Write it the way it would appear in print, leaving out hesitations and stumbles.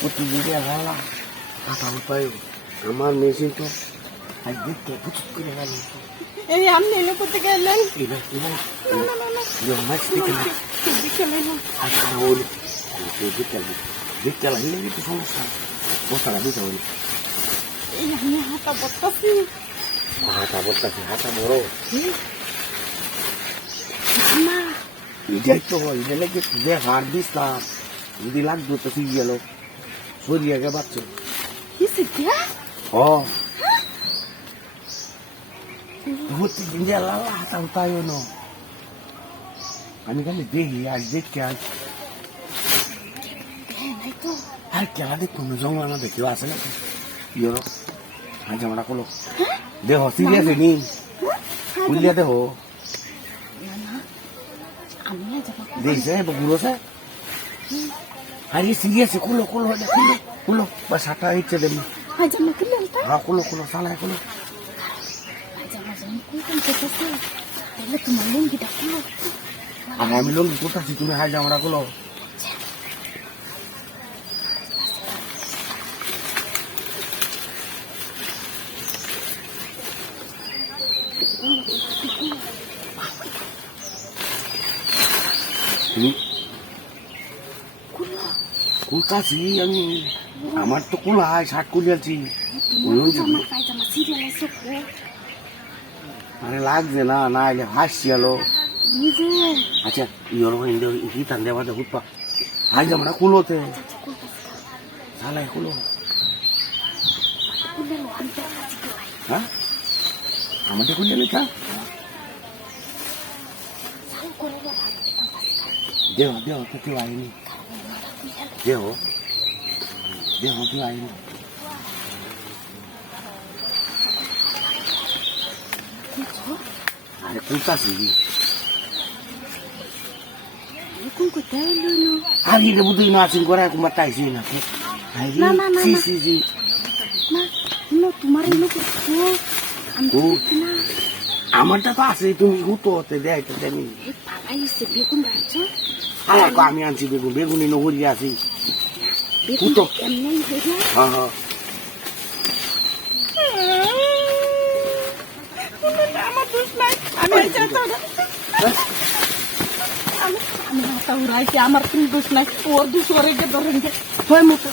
প্রতিদিনে ভালো কাটা উপায় আমার মেশিন তো আজ দেখতে প্রচুর করে গেল এই আপনি এনে করতে গেলেন এবার এবার না না না মাছ দিকে না দিকে না আজকে না হলে দেখতে লাগলে কিন্তু সমস্যা বস্তাটা দিতে হলে এই আমি হাতা বসতাছি হাতা বস্তাছি হাতা বড় না এটাই তো এটা লেগে যে হার দিস্তাম যদি লাগতো তো ঠিক গেল সরিয়ে গে বাচ্চা কি শিখিয়া ও প্রতিদিন যে লালা হাতা উতায় না আমি খালি দেখি আজ দেখতে আজ নাই তো আর খেলা দেখুন জঙ্গল না দেখেও আসে না ইয়র আজ আমরা কোনো দেহ সিরিয়াস নি কুলিয়া দেহ না না আমি আজ আমাকে দেখছে বুড়োছে আরে সিরিয়াস কুলো কুলো কুলো কুলো বা সাটা ইচ্ছে দেবি আজ আমাকে বলতা হ্যাঁ কুলো কুলো সালা কুলো আজ আমার জন্য কোন করতেছে তাহলে তোমার লুঙ্গিটা খুলো আর আমি লোক কোথাছি তুমি হাই আমরা কুলো কুলকাছি আমি আমার তো কুল হয় ষাট কুলিয়াছি আমার পায়জামা সিরিয়াল আছে আরে লাগছে না না এলে হাসছি আলো নিজে আচ্ছা ইয়র হিন্দে কি তান দেওয়া দেখুন পা হাই আমরা কুলোতে সালাই কুলো হ্যাঁ আমাদের কুলিয়া লেখা দেহ দেহ তো কেউ আইনি দেহ দেহ কেউ আইনি আরে কুলকাছি কোন কোথায় এলো আর এটা বুঝি না আছেন করে কুমার টাইছি না না, না, না, সি না। সি সি না no তোমার এলো করছো আমি ও। দেখি না আমারটা তো আছে তুমি হুতো হতে দেয় তো জানি এই পালাইছে বেগুন রাখছো আমার আমি আনছি বেগুন বেগুনি নহরি আছি বেগুন কুতো। এমনি হয়ে হ্যাঁ হ্যাঁ আমার দোষ নাই আমি চাইতাম না আমি হাতা উড়াইছি আমার কোনো দোষ নাই ওর দোষ করে ধরেন যে হয় মতো